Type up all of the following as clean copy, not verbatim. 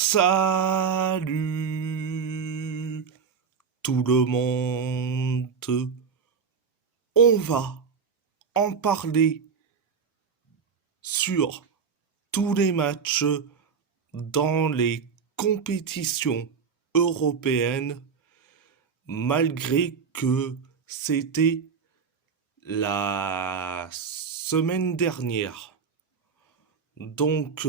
Salut tout le monde. On va en parler sur tous les matchs dans les compétitions européennes, malgré que c'était la semaine dernière. Donc,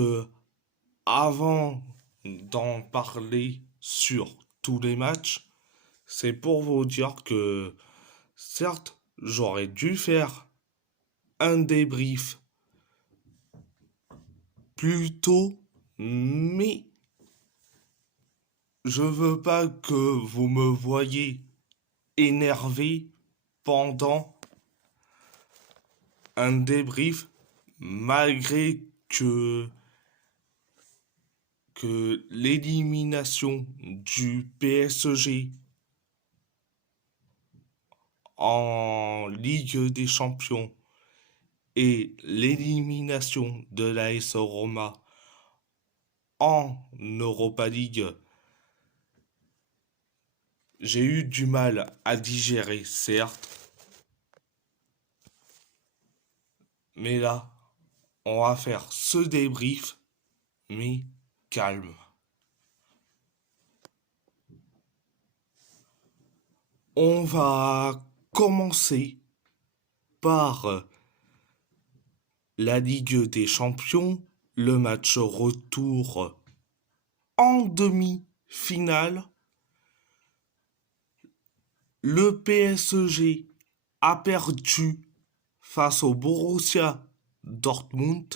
avant d'en parler sur tous les matchs, c'est pour vous dire que, certes, j'aurais dû faire un débrief plus tôt, mais je veux pas que vous me voyez énervé pendant un débrief, malgré que l'élimination du PSG en Ligue des Champions et l'élimination de l'AS Roma en Europa League, j'ai eu du mal à digérer, certes, mais là, on va faire ce débrief, mais calme. On va commencer par la Ligue des Champions, le match retour en demi-finale. Le PSG a perdu face au Borussia Dortmund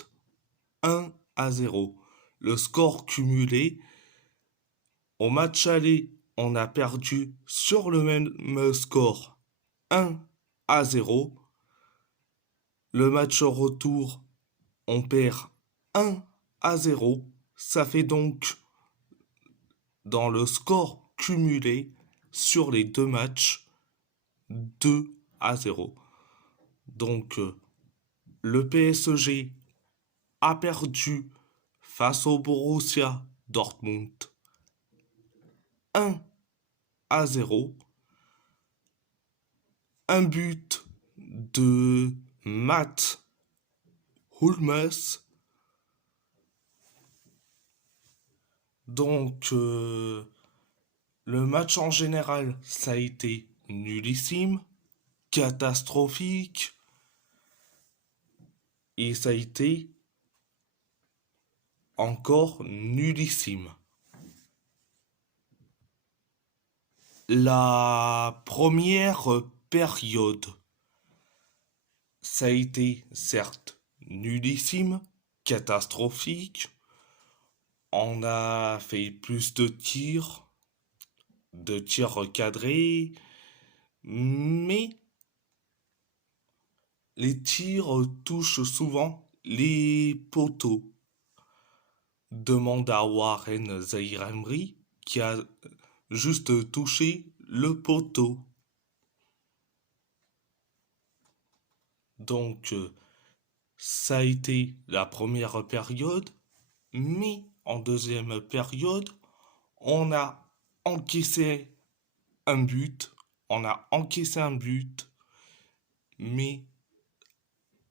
1-0. Le score cumulé au match aller, on a perdu sur le même score 1-0. Le match retour, on perd 1-0. Ça fait donc, dans le score cumulé sur les deux matchs, 2-0. Donc, le PSG a perdu face au Borussia Dortmund 1-0. Un but de Matt Hummels. Donc, le match en général, ça a été nullissime, catastrophique, et ça a été encore nullissime. La première période, ça a été certes nullissime, catastrophique. On a fait plus de tirs cadrés, mais les tirs touchent souvent les poteaux. Demande à Warren Zaïre-Emery qui a juste touché le poteau. Donc, ça a été la première période, mais en deuxième période, on a encaissé un but, on a encaissé un but, mais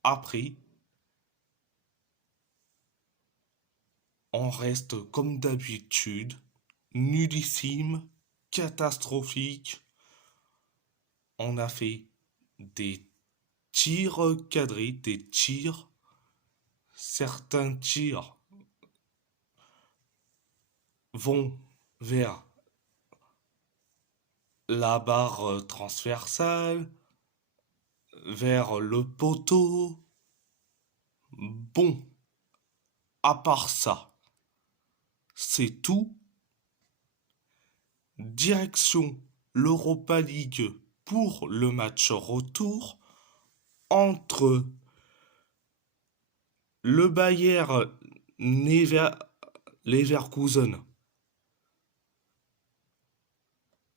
après, on reste comme d'habitude, nullissime, catastrophique. On a fait des tirs cadrés, des tirs. Certains tirs vont vers la barre transversale, vers le poteau. Bon, à part ça, c'est tout. Direction l'Europa League pour le match retour entre le Bayer Leverkusen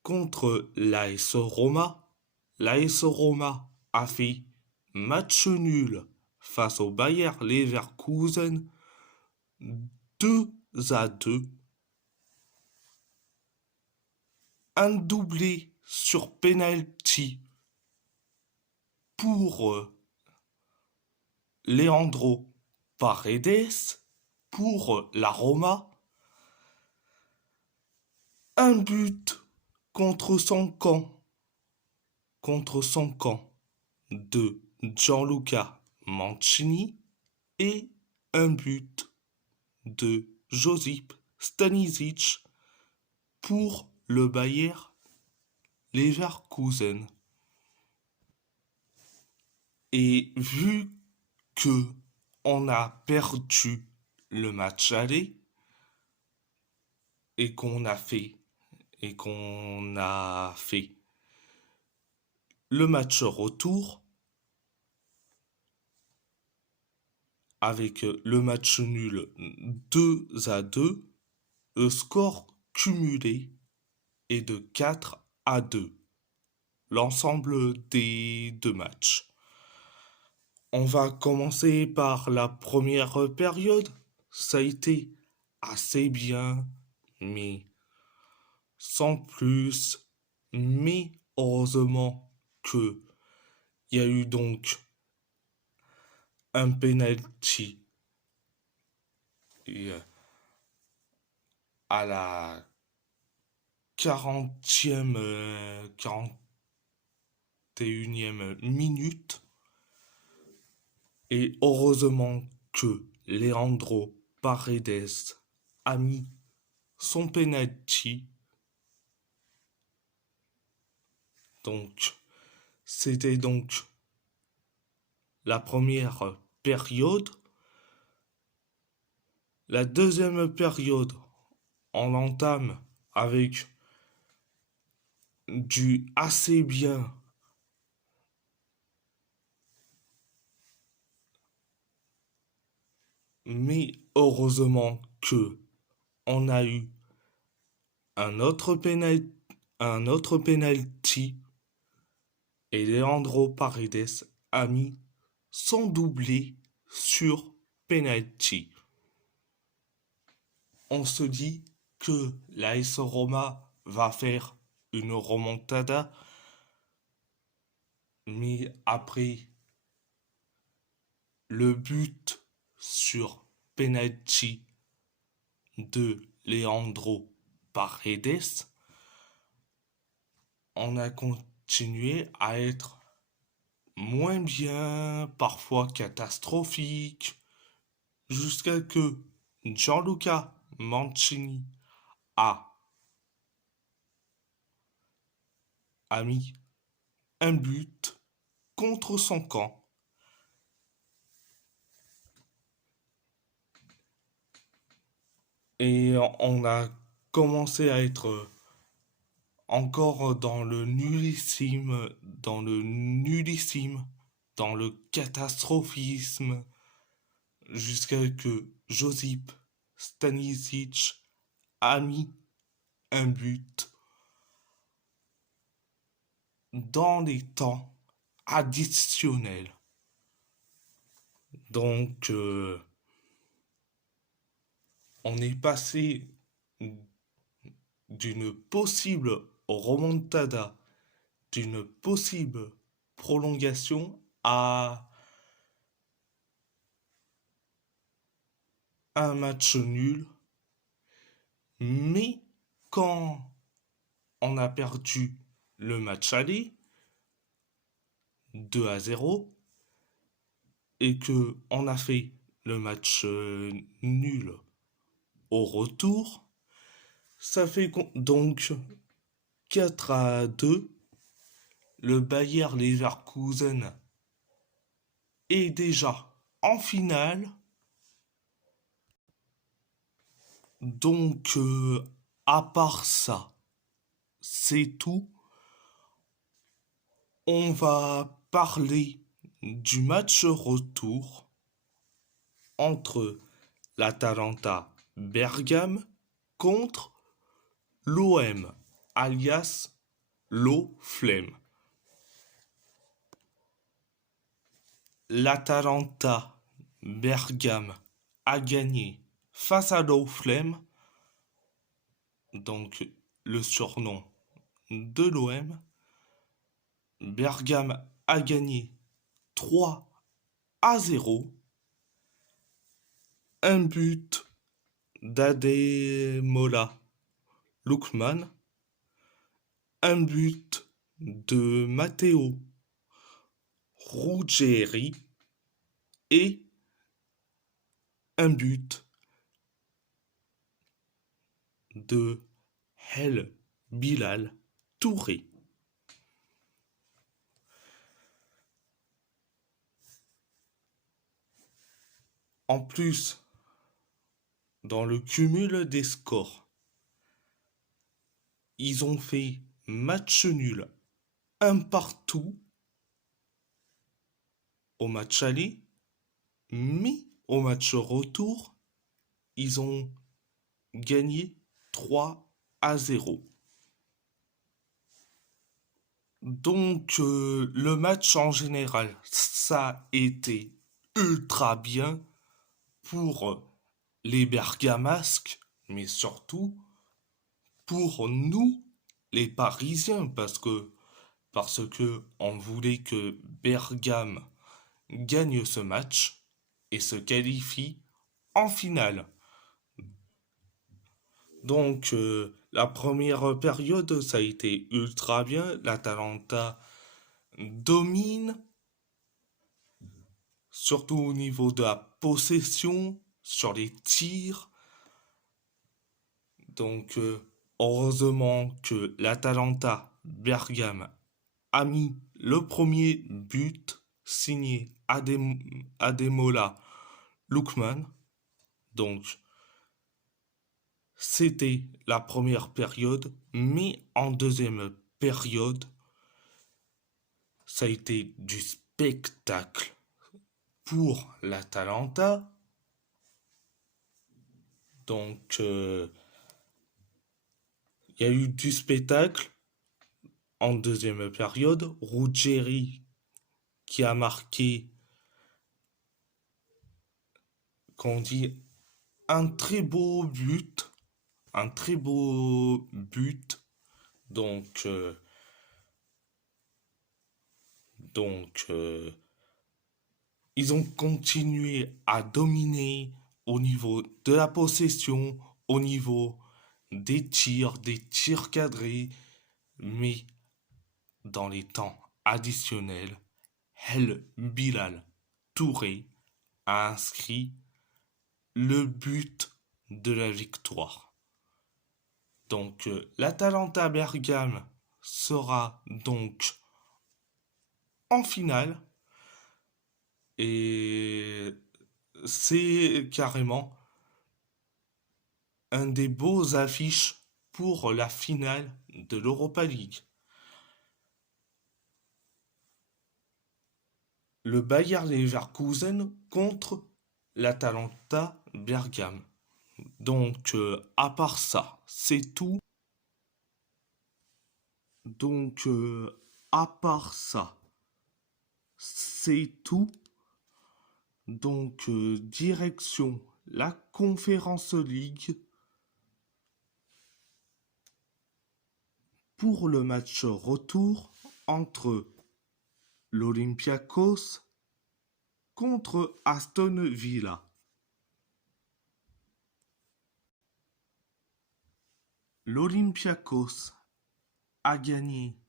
contre l'AS Roma. L'AS Roma a fait match nul face au Bayer Leverkusen 2-2. un doublé sur penalty pour Leandro Paredes pour la Roma, un but contre son camp de Gianluca Mancini et un but de Josip Stanisic pour le Bayer Leverkusen. Et vu que on a perdu le match aller et qu'on a fait le match retour avec le match nul 2-2, le score cumulé est de 4-2, l'ensemble des deux matchs. On va commencer par la première période. Ça a été assez bien, mais sans plus. Mais heureusement que il y a eu donc un penalty à la 41e minute. Et heureusement que Leandro Paredes a mis son penalty. Donc, c'était donc la première période. La deuxième période, on l'entame avec du assez bien. Mais heureusement que on a eu un autre penalty et Leandro Paredes a mis son doublé sur penalty. On se dit que l'AS Roma va faire une remontada, mais après le but sur penalty de Leandro Paredes, on a continué à être moins bien, parfois catastrophique, jusqu'à que Gianluca Mancini a mis un but contre son camp. Et on a commencé à être encore dans le nullissime, dans le catastrophisme, jusqu'à que Josip Stanisic a mis un but dans les temps additionnels. Donc, on est passé d'une possible remontada, d'une possible prolongation à un match nul. Mais quand on a perdu le match aller 2-0 et que on a fait le match nul au retour, ça fait donc 4-2. Le Bayer Leverkusen est déjà en finale. Donc, à part ça, c'est tout. On va parler du match retour entre l'Atalanta Bergame contre l'OM, alias l'O-Flemme. L'Atalanta Bergame a gagné face à l'O-Flemme, donc le surnom de l'OM. Bergame a gagné 3-0. Un but d'Ademola Lookman. Un but de Matteo Ruggeri et un but de El Bilal Touré. En plus, dans le cumul des scores, ils ont fait match nul, un partout au match aller, mais au match retour, ils ont gagné 3-0. Donc le match en général, ça a été ultra bien pour les Bergamasques, mais surtout pour nous, les Parisiens, parce que on voulait que Bergame gagne ce match et se qualifie en finale. Donc la première période, ça a été ultra bien. L'Atalanta domine, surtout au niveau de la possession, sur les tirs. Donc heureusement que l'Atalanta Bergame a mis le premier but signé Ademola Lookman. Donc c'était la première période, mais en deuxième période, ça a été du spectacle pour l'Atalanta. Donc il y a eu du spectacle en deuxième période. Ruggeri qui a marqué, qu'on dit, un très beau but. Un très beau but. Donc, euh, donc, ils ont continué à dominer au niveau de la possession, au niveau des tirs cadrés, mais dans les temps additionnels, El Bilal Touré a inscrit le but de la victoire. Donc l'Atalanta Bergame sera donc en finale et c'est carrément un des beaux affiches pour la finale de l'Europa League. Le Bayer Leverkusen contre l'Atalanta Bergame. Donc à part ça, c'est tout. Donc à part ça, c'est tout. Donc direction la Conference League pour le match retour entre l'Olympiakos contre Aston Villa. L'Olympiakos a gagné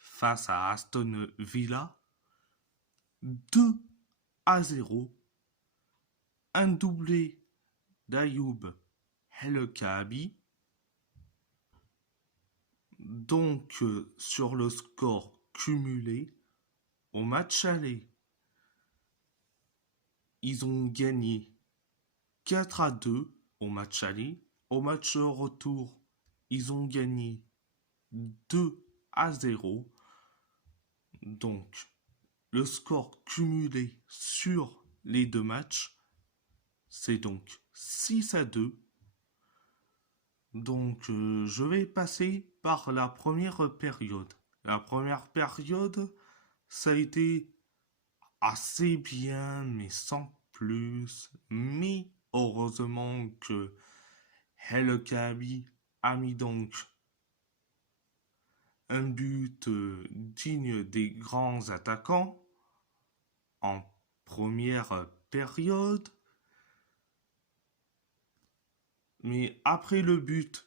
face à Aston Villa 2-0. Un doublé d'Ayoub El Kaabi. Donc sur le score cumulé au match aller, ils ont gagné 4-2 au match aller. Au match retour, ils ont gagné 2-0. Donc le score cumulé sur les deux matchs, c'est donc 6-2. Donc je vais passer par la première période. La première période, ça a été assez bien, mais sans plus. Mais heureusement que El Kaabi a mis donc un but digne des grands attaquants en première période. Mais après le but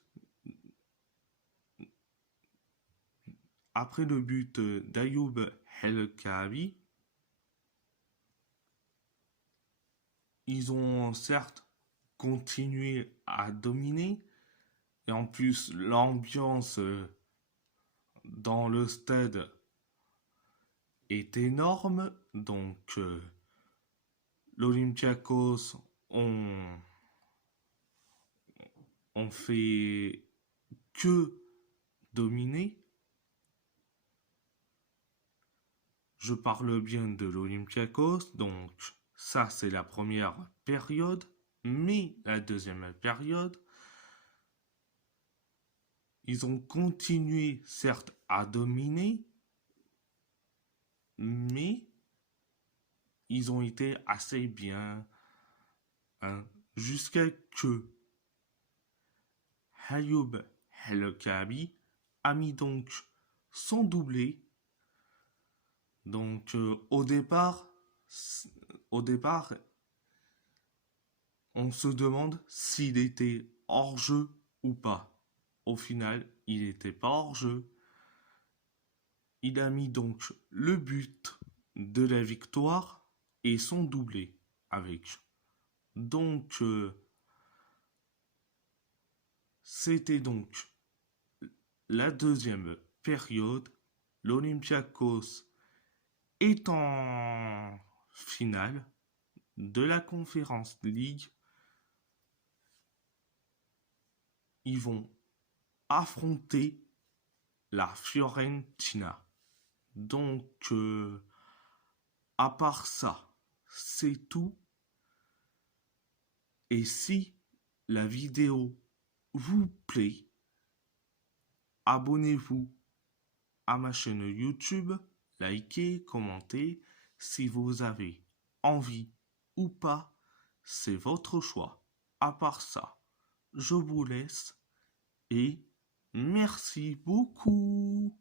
d'Ayoub El Kaabi, ils ont certes continué à dominer, et en plus l'ambiance dans le stade est énorme, donc l'Olympiakos ont fait que dominer. Je parle bien de l'Olympiakos, donc ça c'est la première période, mais la deuxième période, ils ont continué certes à dominer, mais ils ont été assez bien, hein, jusqu'à que Ayoub El Kaabi a mis donc son doublé. Donc au départ, on se demande s'il était hors jeu ou pas. Au final, il n'était pas hors jeu. Il a mis donc le but de la victoire et son doublé avec. Donc c'était donc la deuxième période. L'Olympiakos est en finale de la Conference League. Ils vont affronter la Fiorentina. Donc, à part ça, c'est tout. Et si la vidéo vous plaît, abonnez-vous à ma chaîne YouTube, likez, commentez. Si vous avez envie ou pas, c'est votre choix. À part ça, je vous laisse et merci beaucoup.